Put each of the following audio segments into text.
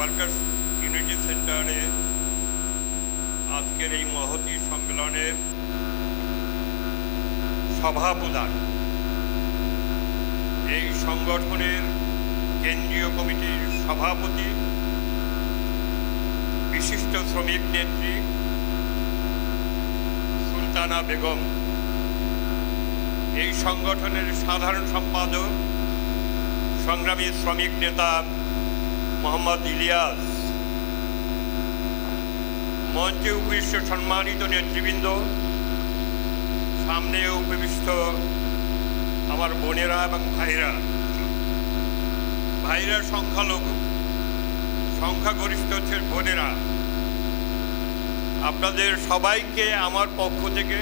Workers unity সেন্টারে আজকের এই মহতী সম্মেলনের সভাপ্রদান এই সংগঠনের কেন্দ্রীয় কমিটির সভাপতি বিশিষ্ট শ্রমিক নেত্রী সুলতানা বেগম, এই সংগঠনের সাধারণ সম্পাদক সংগ্রামী শ্রমিক নেতা মোহাম্মদ ইলিয়াস, মঞ্চে উপবিষ্ট সম্মানিত নেতৃবৃন্দ, সামনে উপবিষ্ট আমার বোনেরা এবং ভাইরা সংখ্যালঘু, সংখ্যাগরিষ্ঠ হচ্ছে বোনেরা, আপনাদের সবাইকে আমার পক্ষ থেকে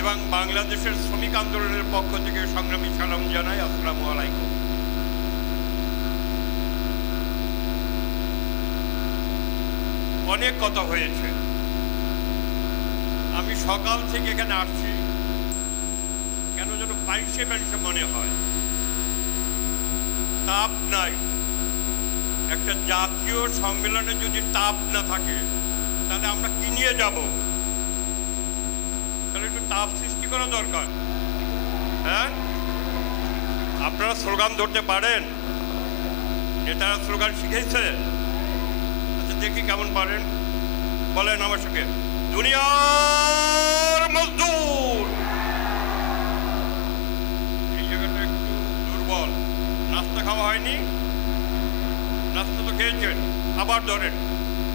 এবং বাংলাদেশের শ্রমিক আন্দোলনের পক্ষ থেকে সংগ্রামী সালাম জানাই। আসসালামু আলাইকুম। অনেক কথা হয়েছে, আমি সকাল থেকে এখানে আসছি, কেন যেন বাইশে মনে হয়। তাপ নাই, একটা জাতীয় সম্মেলনে যদি তাপ না থাকে তাহলে আমরা কি নিয়ে যাব? তাহলে একটু তাপ সৃষ্টি করা দরকার। হ্যাঁ, আপনারা স্লোগান ধরতে পারেন? নেতারা স্লোগান শিখেছে? আচ্ছা, দেখি কেমন পারেন, বলেন আমার সঙ্গে। দুনিয়ার মজদুর। এই জায়গাটা একটু দুর্বল, নাস্তা খাওয়া হয়নি, নাস্তা তো খেয়েছেন, আবার ধরেন।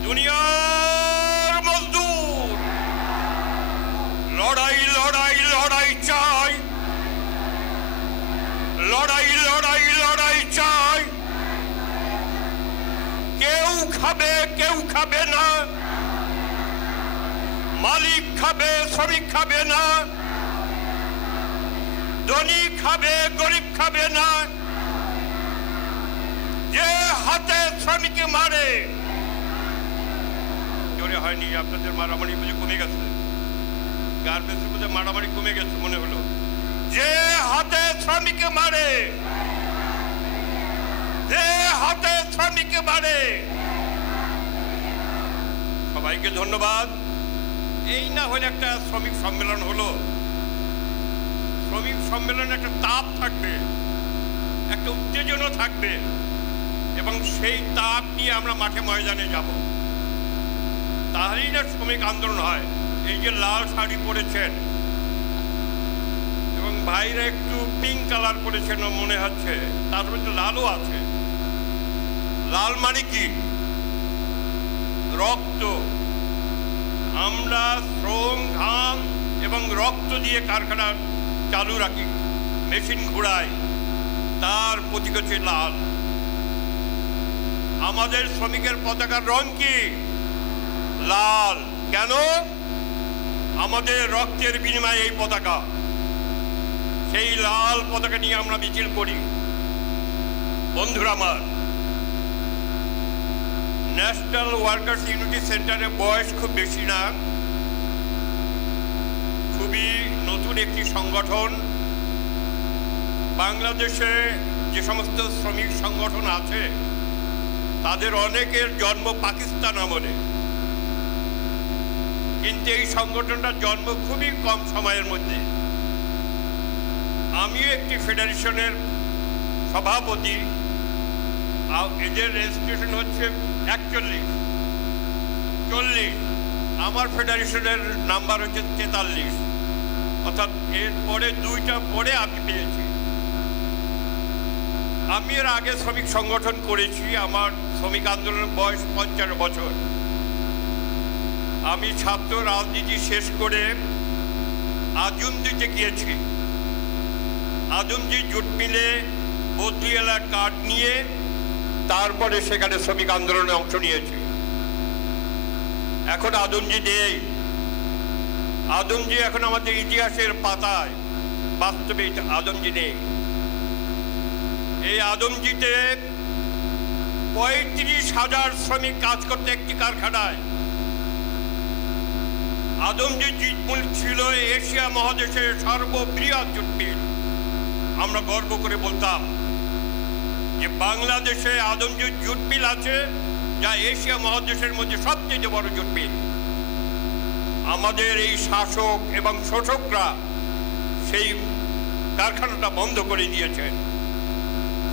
দুনিয়ার মজদুর, লড়াই লড়াই লড়াই চাই, লড়াই লড়াই লড়াই চাই। কেউ খাবে কেউ খাবে না, মালিক খাবে শ্রমিক খাবে না, ধনী খাবে গরিব খাবে না। যে হাতে শ্রমিককে মারে, জোরে হয়নি আপনাদের মারামারি বুঝে কমে গেছে, গার্মেন্টসের মধ্যে মারামারি কমে গেছে মনে হলো। যে হাতে শ্রমিককে মারে, যে হাতে শ্রমিককে মারে। সবাইকে ধন্যবাদ। এই না হলে একটা শ্রমিক সম্মেলন হলো, শ্রমিক সম্মেলনে একটা তাপ থাকবে, একটা উত্তেজনা থাকবে, এবং সেই তাপ নিয়ে আমরা মাঠে ময়দানে যাব, তাহলেই না শ্রমিক আন্দোলন হয়। এই যে লাল শাড়ি পরেছেন এবং ভাইরা একটু পিঙ্ক কালার করেছেন মনে হচ্ছে, তার মধ্যে লালও আছে। লাল মানে কি? রক্ত। আমরা শ্রম, ঘাম এবং রক্ত দিয়ে কারখানা চালু রাখি, মেশিন ঘোরাই, তার প্রতীক হচ্ছে লাল। আমাদের শ্রমিকের পতাকার রং কি? লাল। কেন? আমাদের রক্তের বিনিময়ে এই পতাকা, সেই লাল পতাকা নিয়ে আমরা মিছিল করি। বন্ধুরা আমার, ন্যাশনাল ওয়ার্কার্স ইউনিটি সেন্টারের বয়স খুব বেশি না, খুবই নতুন একটি সংগঠন। বাংলাদেশে যে সমস্ত শ্রমিক সংগঠন আছে তাদের অনেকের জন্ম পাকিস্তান আমলে, কিন্তু এই সংগঠনটার জন্ম খুবই কম সময়ের মধ্যে। আমিও একটি ফেডারেশনের সভাপতি, এদের রেজিস্ট্রেশন হচ্ছে 41-40, আমার ফেডারেশনের নাম্বার হচ্ছে 43, অর্থাৎ এরপরে 2টা পরে আমি পেয়েছি। আমি এর আগে শ্রমিক সংগঠন করেছি, আমার শ্রমিক আন্দোলনের বয়স 55 বছর। আমি ছাত্র রাজনীতি শেষ করে আজমদিতে গিয়েছি, আজমদি জুট মিলে বদলিওয়ালা কার্ড নিয়ে তারপরে সেখানে শ্রমিক আন্দোলনে অংশ নিয়েছি। এখন আদমজি নেই, আদমজি এখন আমাদের ইতিহাসের পাতায়, বাস্তবে আদমজি নেই। এই আদমজিতে 35,000 শ্রমিক কাজ করতে একটি কারখানায়। আদমজি জুট মিল ছিল এশিয়া মহাদেশের সর্ববৃহৎ জুট মিল। আমরা গর্ব করে বলতাম যে বাংলাদেশে আদমজুট জুট মিল আছে, যা এশিয়া মহাদেশের মধ্যে সবচেয়ে বড় জুট মিল। আমাদের এই শাসক এবং শোষকরা সেই কারখানাটা বন্ধ করে দিয়েছেন।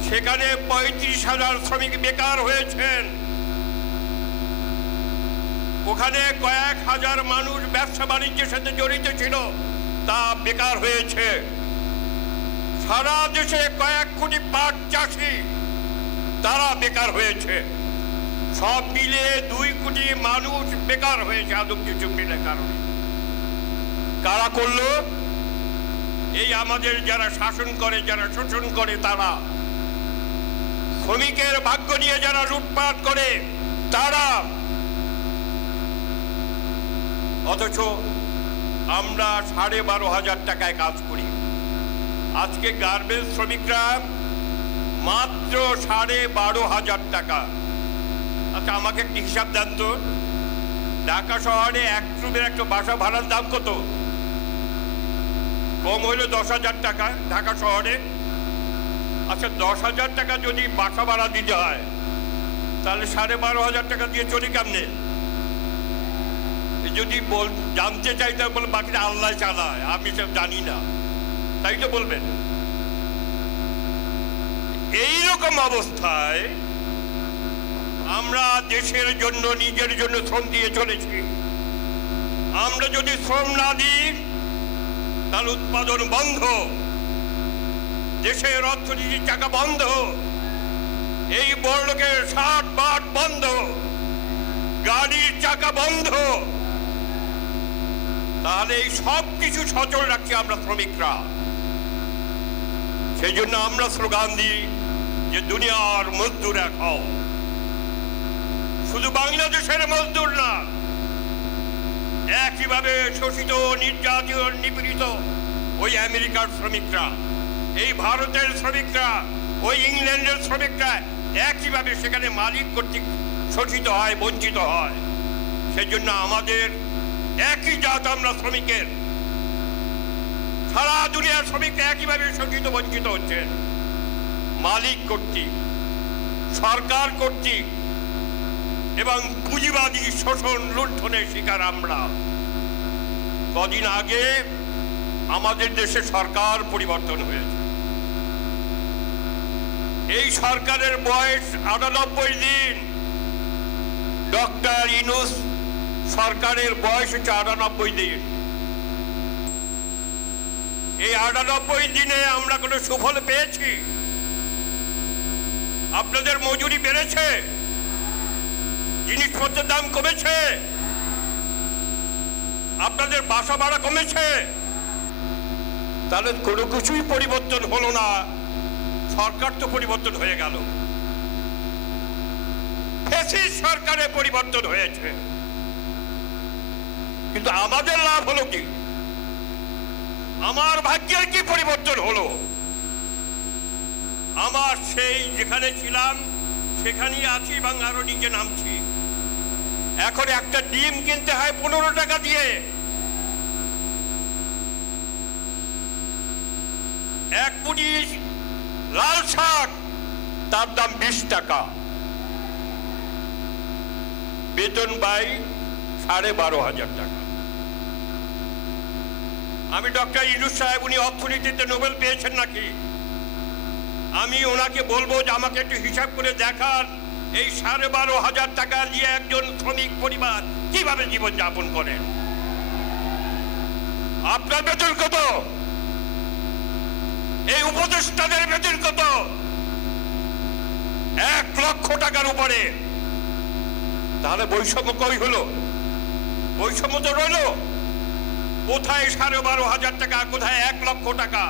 সেখানে ৩৫,০০০ শ্রমিক বেকার হয়েছেন। ওখানে কয়েক হাজার মানুষ ব্যবসা বাণিজ্যের সাথে জড়িত ছিল, তা বেকার হয়েছে। সারা দেশে কয়েক কোটি পাট চাষি, তারা বেকার হয়েছে। সব মিলে ২ কোটি মানুষ বেকার হয়েছে আদমজুট জুট মিলের কারণে। কারা করলো? এই আমাদের যারা শাসন করে, যারা শোষণ করে, তারা। শ্রমিকের ভাগ্য নিয়ে যারা লুটপাট করে, তারা। অথচ আমরা ১২,৫০০ টাকায় কাজ করি। আজকে গার্মেন্টস শ্রমিকরা মাত্র ১২,৫০০ টাকা। আচ্ছা, আমাকে একটি হিসাব দেন তো, ঢাকা শহরে এক রুমের একটা বাসা ভাড়ার দাম কত? কম হইল ১০,০০০ টাকা ঢাকা শহরে। আচ্ছা, ১০,০০০ টাকা যদি বাসা ভাড়া দিতে হয়, তাহলে ১২,৫০০ টাকা দিয়ে চলি কেমনে? যদি জানতে চাই তাহলে বলে বাকিটা আল্লাহ চালায়, আমি সব জানি না, তাই তো বলবেন। এইরকম অবস্থায় আমরা দেশের জন্য, নিজের জন্য শ্রম দিয়ে চলেছি। আমরা যদি শ্রম না দিই, তাহলে উৎপাদন বন্ধ, দেশের অর্থনীতির চাকা বন্ধ, এই বড়লোকের ষাট বাট বন্ধ, গাড়ির চাকা বন্ধ। তাহলে এই সব কিছু সচল রাখছি আমরা শ্রমিকরা। সেই জন্য আমরা স্লোগান দিই যে দুনিয়ার মজদুর এক হও। শুধু বাংলাদেশের মজদুর না, একইভাবে শোষিত, নির্যাতিত, নিপীড়িত ওই আমেরিকার শ্রমিকরা, এই ভারতের শ্রমিকরা, ওই ইংল্যান্ডের শ্রমিকরা একইভাবে সেখানে মালিক কর্তৃক শোষিত হয়, বঞ্চিত হয়। সেজন্য আমাদের একই জাত আমরা শ্রমিকের। সারা দুনিয়ার শ্রমিকরা একইভাবে শোষিত, বঞ্চিত হচ্ছেন মালিক কর্তৃক, সরকার কর্তৃক এবং পুঁজিবাদী শোষণ লুণ্ঠনের শিকার আমরা। কদিন আগে আমাদের দেশে সরকার পরিবর্তন হয়েছে। এই সরকারের বয়স ৯৮ দিন। ডক্টর ইউনূস সরকারের বয়স হচ্ছে ৯৮ দিন। এই ৯৮ দিনে আমরা কোনো সুফল পেয়েছি? আপনাদের মজুরি বেড়েছে? জিনিসপত্রের দাম কমেছে? আপনাদের বাসা ভাড়া কমেছে? তাহলে কোনো কিছুই পরিবর্তন হলো না। সরকার তো পরিবর্তন হয়ে গেল, ফ্যাসিস্ট সরকারে পরিবর্তন হয়েছে। কিন্তু আমাদের লাভ হলো কি? আমার ভাগ্যের কি পরিবর্তন হলো? আমার সেই যেখানে ছিলাম সেখানেই আছি এবং আরো নিচে নামছি। এখন একটা ডিম কিনতে হয় ১৫ টাকা দিয়ে, ১ মুঠি লাল শাক তার দাম ২০ টাকা। বেতন পাই ১২,৫০০ টাকা। আমি ডক্টর ইউনূস সাহেব, উনি অর্থনীতিতে নোবেল পেয়েছেন নাকি? আমি ওনাকে বলবো যে আমাকে একটু হিসাব করে দেখান, এই ১২,৫০০ টাকা দিয়ে একজন শ্রমিক পরিবার কিভাবে জীবন যাপন করেন। আপনার বেতন কত? এই উপদেষ্টাদের বেতন কত? ১ লক্ষ টাকার উপরে। তাহলে বৈষম্য কই হলো? বৈষম্য তো রইল। কোথায় ১২,৫০০ টাকা, কোথায় ১ লক্ষ টাকা?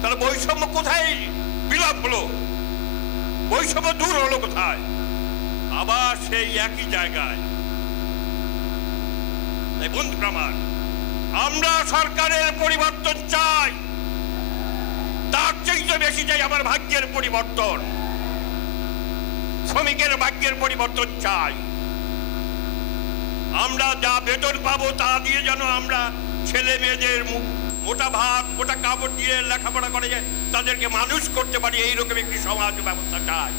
তাহলে বৈষম্য কোথায় বিলাপ হলো? বৈষম্য দূর হলো কোথায়? আবার সেই একই জায়গায়। বন্ধুরা আমার, আমরা সরকারের পরিবর্তন চাই, তার চাইতে বেশি চাই আমার ভাগ্যের পরিবর্তন। শ্রমিকের ভাগ্যের পরিবর্তন চাই। আমরা যা বেতন পাবো তা দিয়ে যেন আমরা ছেলে মেয়েদের মোটা ভাত মোটা কাপড় দিয়ে লেখাপড়া করে তাদেরকে মানুষ করতে পারি, এইরকম একটি সমাজ ব্যবস্থা চাই।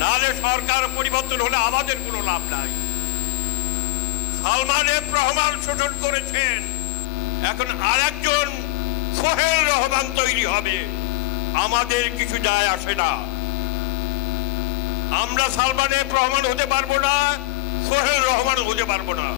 নাহলে সরকার পরিবর্তন হলে আমাদের কোনো লাভ নাই। সালমান এফ রহমান শোষণ করেছেন, এখন আরেকজন সোহেল রহমান তৈরি হবে, আমাদের কিছু যায় আসে না। আমরা সালমান এফ রহমান হতে পারবো না, সোহেল রহমান হতে পারবো না।